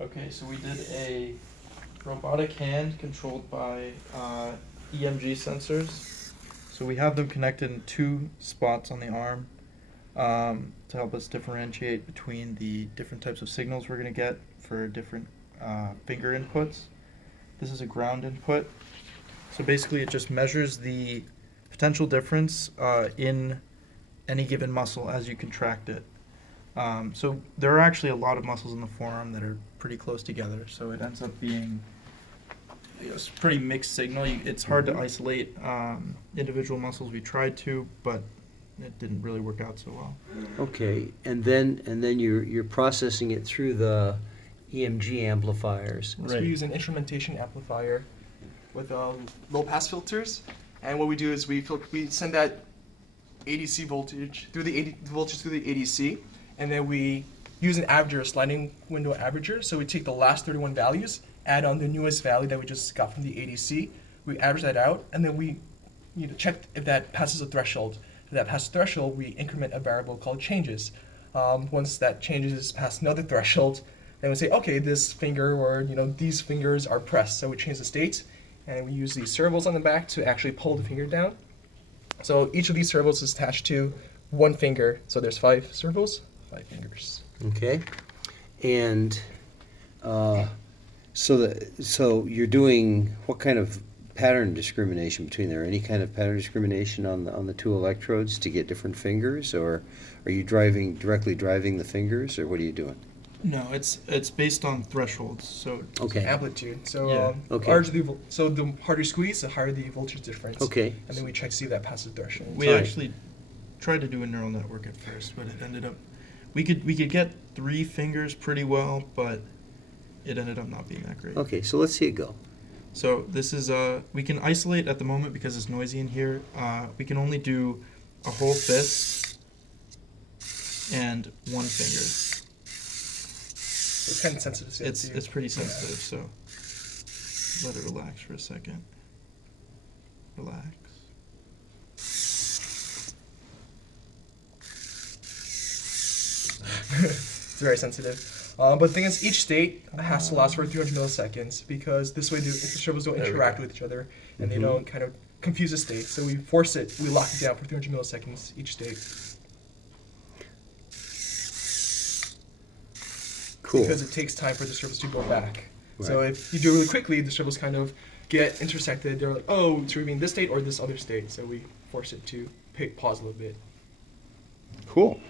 Okay, so we did a robotic hand controlled by EMG sensors. So we have them connected in two spots on the arm to help us differentiate between the different types of signals we're going to get for different finger inputs. This is a ground input. So basically it just measures the potential difference in any given muscle as you contract it. So there are actually a lot of muscles in the forearm that are pretty close together. So it ends up being it's pretty mixed signal. It's hard to isolate individual muscles. We tried to, but it didn't really work out so well. Okay, and then you're processing it through the EMG amplifiers. So we use an instrumentation amplifier with low pass filters, and what we do is we send that ADC voltage through the ADC, and then we use an averager, a sliding window averager. So we take the last 31 values, add on the newest value that we just got from the ADC, we average that out, and then we check if that passes a threshold. If that passes the threshold, we increment a variable called changes. Once that changes is past another threshold, then we say, okay, this finger or these fingers are pressed, so we change the state, and we use these servos on the back to actually pull the finger down. So each of these servos is attached to one finger, so there's 5 servos, 5 fingers. Okay, and so you're doing what kind of pattern discrimination between there? Any kind of pattern discrimination on the two electrodes to get different fingers, or are you directly driving the fingers, or what are you doing? No, it's based on thresholds. So Okay. Amplitude. So Yeah. Okay. the harder you squeeze, the higher the voltage difference. Okay. And then we check to see if that passes the threshold. we actually tried to do a neural network at first, but it ended up we could get 3 fingers pretty well, but it ended up not being that great. Okay, so let's see it go. So this is we can isolate at the moment because it's noisy in here. We can only do a whole fist and one finger. It's kind of sensitive. It's pretty sensitive, so let it relax for a second. Relax. It's very sensitive. But the thing is, each state has to last for 300 milliseconds because this way the servos don't interact with each other and they don't kind of confuse the states. So we force it, we lock it down for 300 milliseconds each state. Cool. Because it takes time for the servos to go back. So Right. if you do it really quickly, the servos kind of get intersected. They're like, oh, it's reading this state or this other state. So we force it to pause a little bit. Cool.